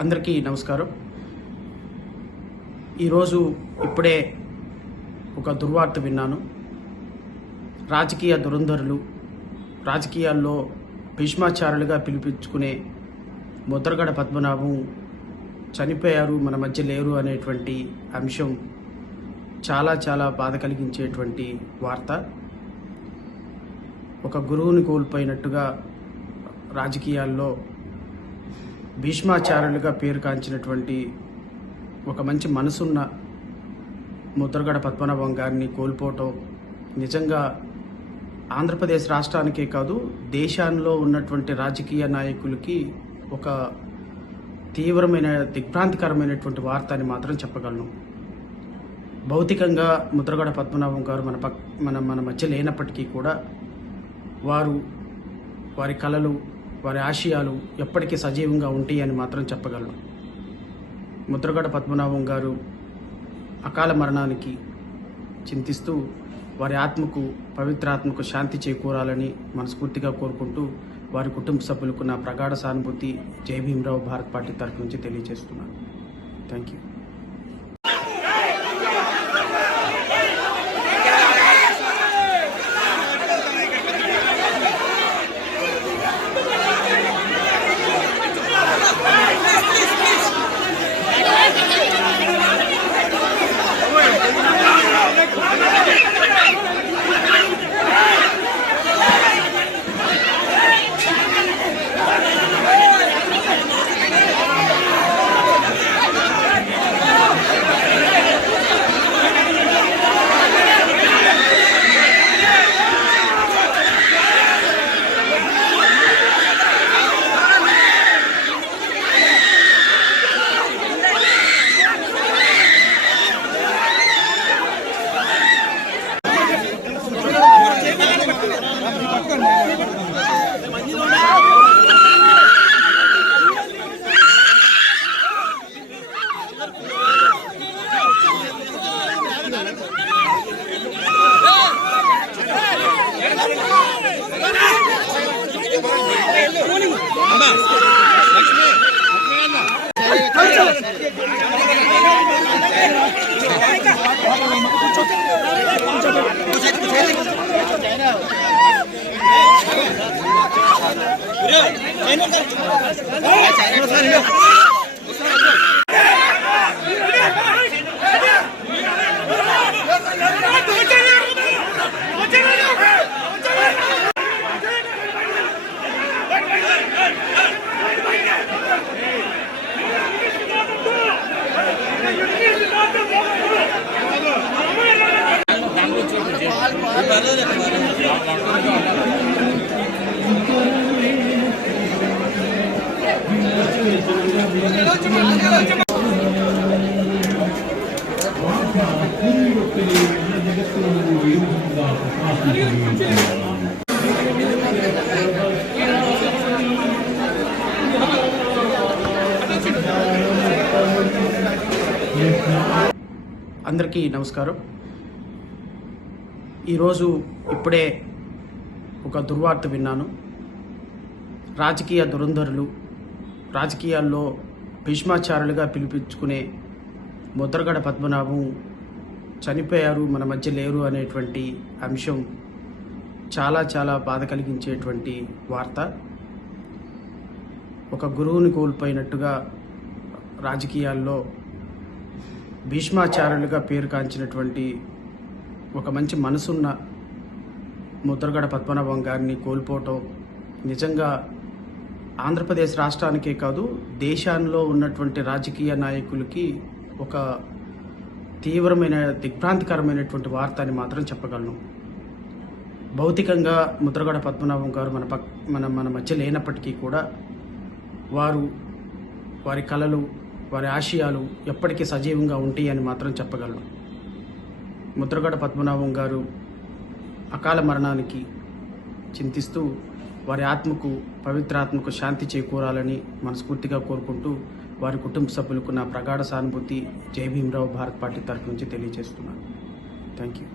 అందరికీ నమస్కారం. ఈరోజు ఇప్పుడే ఒక దుర్వార్త విన్నాను. రాజకీయ దురంధరులు, రాజకీయాల్లో భీష్మాచారులుగా పిలిపించుకునే ముద్రగడ పద్మనాభం చనిపోయారు, మన మధ్య లేరు అనేటువంటి అంశం చాలా చాలా బాధ కలిగించేటువంటి వార్త. ఒక గురువుని కోల్పోయినట్టుగా రాజకీయాల్లో భీష్మాచారులుగా పేరు కాంచినటువంటి ఒక మంచి మనసున్న ముద్రగడ పద్మనాభం గారిని కోల్పోవటం నిజంగా ఆంధ్రప్రదేశ్ రాష్ట్రానికే కాదు, దేశంలో ఉన్నటువంటి రాజకీయ నాయకులకి ఒక తీవ్రమైన దిగ్భ్రాంతికరమైనటువంటి వార్త అని మాత్రం చెప్పగలను. భౌతికంగా ముద్రగడ పద్మనాభం గారు మన మధ్య లేనప్పటికీ కూడా వారి కళలు, వారి ఆశయాలు ఎప్పటికీ సజీవంగా ఉంటాయని మాత్రం చెప్పగలను. ముద్రగడ పద్మనాభం గారు అకాల మరణానికి చింతిస్తూ వారి ఆత్మకు, పవిత్రాత్మకు శాంతి చేకూరాలని మనస్ఫూర్తిగా కోరుకుంటూ వారి కుటుంబ సభ్యులకు నా ప్రగాఢ సానుభూతి జై భీమరావు భారత్ పార్టీ తరఫు నుంచి తెలియజేస్తున్నాను. Thank you. అందరికీ నమస్కారం. ఈరోజు ఇప్పుడే ఒక దుర్వార్త విన్నాను. రాజకీయ దురంధరులు, రాజకీయాల్లో భీష్మాచారులుగా పిలిపించుకునే ముద్రగడ పద్మనాభం చనిపోయారు, మన మధ్య లేరు అనేటువంటి అంశం చాలా చాలా బాధ కలిగించేటువంటి వార్త. ఒక గురువుని కోల్పోయినట్టుగా రాజకీయాల్లో భీష్మాచార్యులుగా పేరుగాంచినటువంటి ఒక మంచి మనసున్న ముద్రగడ పద్మనాభం గారిని కోల్పోవటం నిజంగా ఆంధ్రప్రదేశ్ రాష్ట్రానికే కాదు, దేశంలో ఉన్నటువంటి రాజకీయ నాయకులకి ఒక తీవ్రమైన దిగ్భ్రాంతికరమైనటువంటి వార్త అని మాత్రం చెప్పగలను. భౌతికంగా ముద్రగడ పద్మనాభం గారు మన మధ్య లేనప్పటికీ కూడా వారి కళలు, వారి ఆశయాలు ఎప్పటికీ సజీవంగా ఉంటాయి అని మాత్రం చెప్పగలను. ముద్రగడ పద్మనాభం గారు అకాల మరణానికి చింతిస్తూ వారి ఆత్మకు, పవిత్రాత్మకు శాంతి చేకూరాలని మనస్ఫూర్తిగా కోరుకుంటూ వారి కుటుంబ సభ్యులకు నా ప్రగాఢ సానుభూతి జై భీమరావు భారత్ పార్టీ తరఫు నుంచి తెలియజేస్తున్నాను. Thank you.